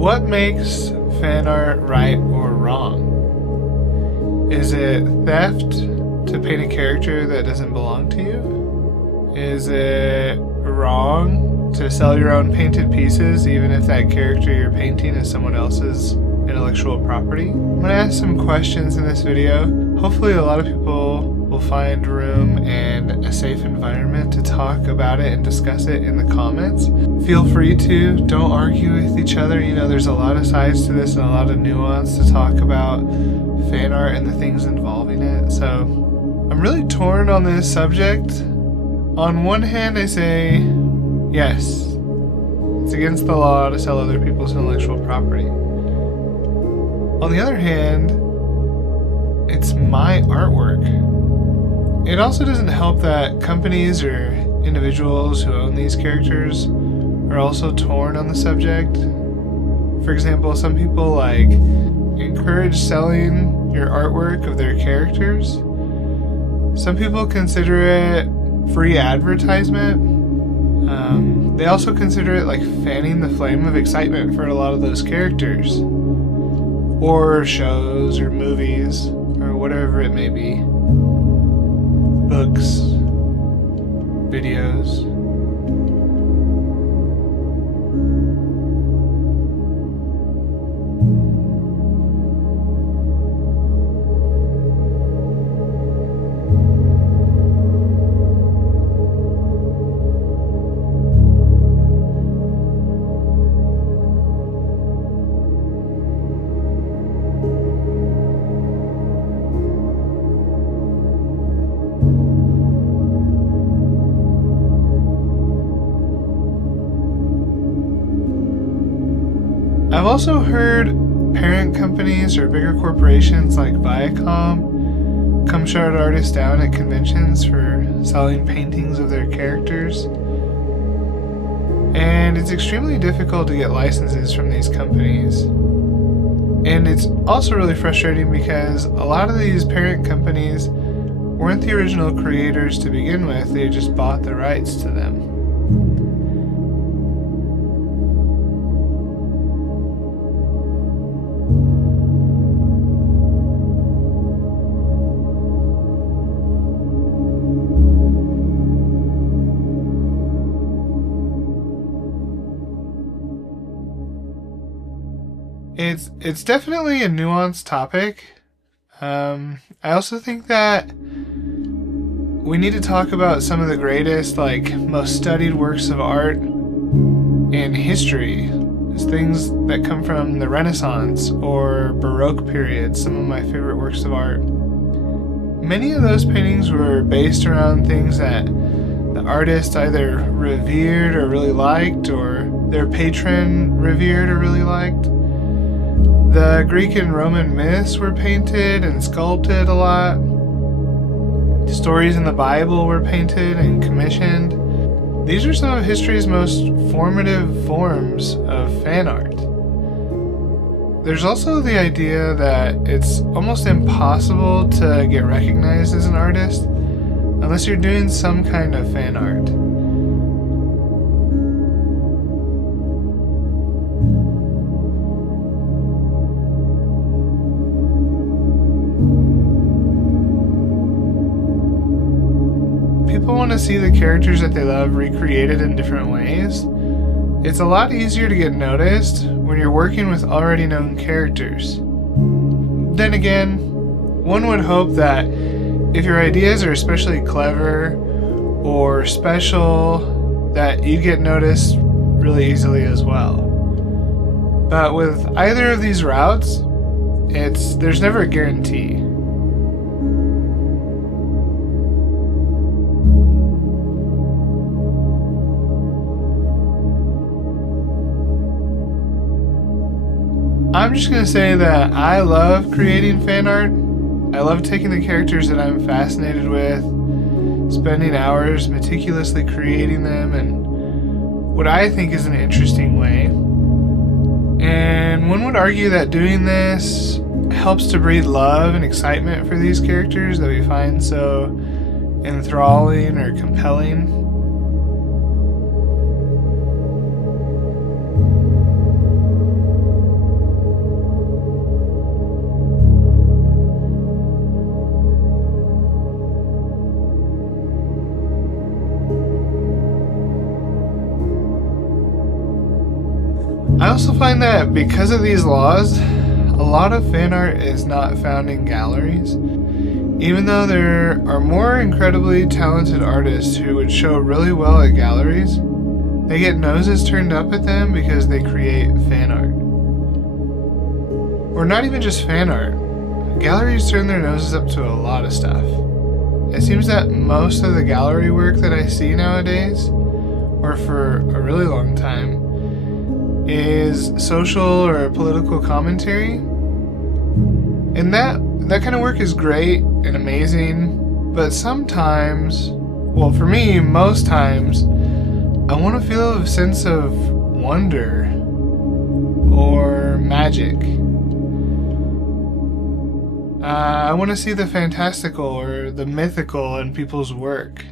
What makes fan art right or wrong? Is it theft to paint a character that doesn't belong to you? Is it wrong to sell your own painted pieces even if that character you're painting is someone else's intellectual property? I'm going to ask some questions in this video. Hopefully a lot of people will find room and a safe environment to talk about it and discuss it in the comments. Feel free to. Don't argue with each other. You know, there's a lot of sides to this and a lot of nuance to talk about fan art and the things involving it. So I'm really torn on this subject. On one hand, I say, yes, it's against the law to sell other people's intellectual property. On the other hand, it's my artwork. It also doesn't help that companies or individuals who own these characters are also torn on the subject. For example, some people encourage selling your artwork of their characters. Some people consider it free advertisement. They also consider it like fanning the flame of excitement for a lot of those characters, or shows or movies or whatever it may be. Books, videos. I've also heard parent companies or bigger corporations like Viacom come shut artists down at conventions for selling paintings of their characters. And it's extremely difficult to get licenses from these companies. And it's also really frustrating because a lot of these parent companies weren't the original creators to begin with, they just bought the rights to them. It's definitely a nuanced topic. I also think that we need to talk about some of the greatest, most studied works of art in history. It's things that come from the Renaissance or Baroque period, some of my favorite works of art. Many of those paintings were based around things that the artist either revered or really liked, or their patron revered or really liked. The Greek and Roman myths were painted and sculpted a lot. The stories in the Bible were painted and commissioned. These are some of history's most formative forms of fan art. There's also the idea that it's almost impossible to get recognized as an artist unless you're doing some kind of fan art. People want to see the characters that they love recreated in different ways. It's a lot easier to get noticed when you're working with already known characters. Then again, one would hope that if your ideas are especially clever or special, that you'd get noticed really easily as well. But with either of these routes, there's never a guarantee. I'm just going to say that I love creating fan art. I love taking the characters that I'm fascinated with, spending hours meticulously creating them in what I think is an interesting way. And one would argue that doing this helps to breed love and excitement for these characters that we find so enthralling or compelling. I also find that because of these laws, a lot of fan art is not found in galleries. Even though there are more incredibly talented artists who would show really well at galleries, they get noses turned up at them because they create fan art. Or not even just fan art. Galleries turn their noses up to a lot of stuff. It seems that most of the gallery work that I see nowadays, or for a really long time, is social or political commentary. And that kind of work is great and amazing, but sometimes, well, for me, most times, I want to feel a sense of wonder or magic. I want to see the fantastical or the mythical in people's work.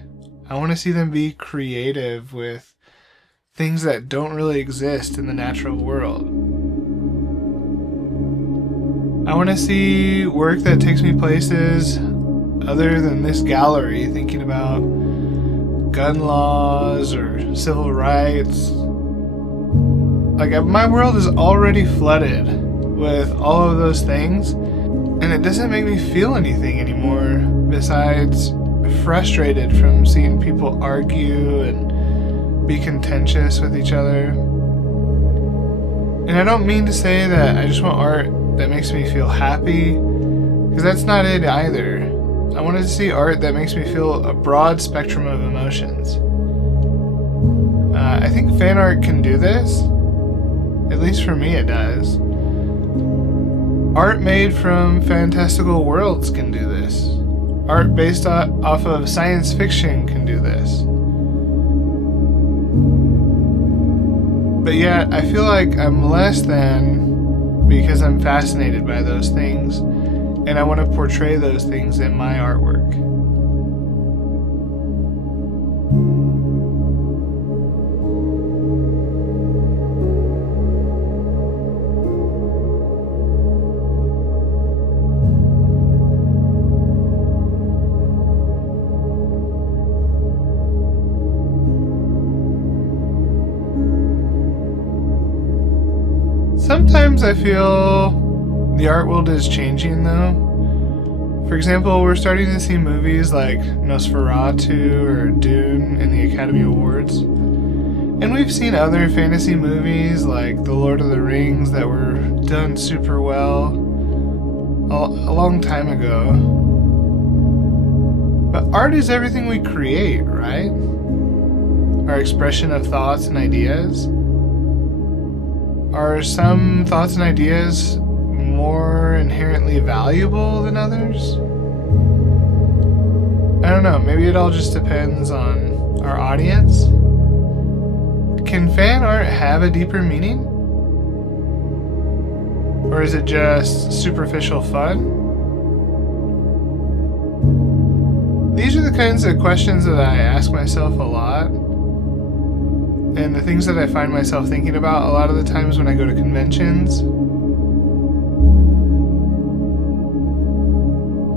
I want to see them be creative with things that don't really exist in the natural world. I want to see work that takes me places other than this gallery, thinking about gun laws or civil rights. Like, my world is already flooded with all of those things, and it doesn't make me feel anything anymore besides frustrated from seeing people argue and be contentious with each other. And I don't mean to say that I just want art that makes me feel happy, because that's not it either. I wanted to see art that makes me feel a broad spectrum of emotions. I think fan art can do this. At least for me it does. Art made from fantastical worlds can do this. Art based off of science fiction can do this. But yet, I feel like I'm less than because I'm fascinated by those things, and I want to portray those things in my artwork. Sometimes I feel the art world is changing though. For example, we're starting to see movies like Nosferatu or Dune in the Academy Awards. And we've seen other fantasy movies like The Lord of the Rings that were done super well a long time ago. But art is everything we create, right? Our expression of thoughts and ideas. Are some thoughts and ideas more inherently valuable than others? I don't know, maybe it all just depends on our audience. Can fan art have a deeper meaning? Or is it just superficial fun? These are the kinds of questions that I ask myself a lot. And the things that I find myself thinking about a lot of the times when I go to conventions.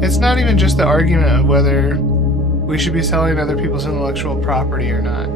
It's not even just the argument of whether we should be selling other people's intellectual property or not.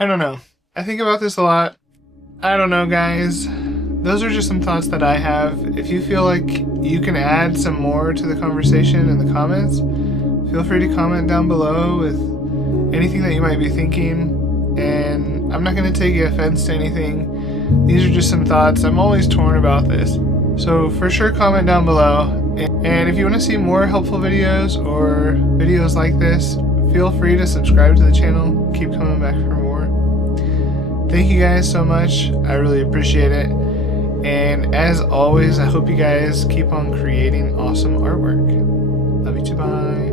I don't know. I think about this a lot. I don't know, guys. Those are just some thoughts that I have. If you feel like you can add some more to the conversation in the comments, feel free to comment down below with anything that you might be thinking. And I'm not going to take offense to anything. These are just some thoughts. I'm always torn about this. So for sure, comment down below. And if you want to see more helpful videos or videos like this, feel free to subscribe to the channel. Keep coming back for more. Thank you guys so much. I really appreciate it. And as always, I hope you guys keep on creating awesome artwork. Love you too. Bye.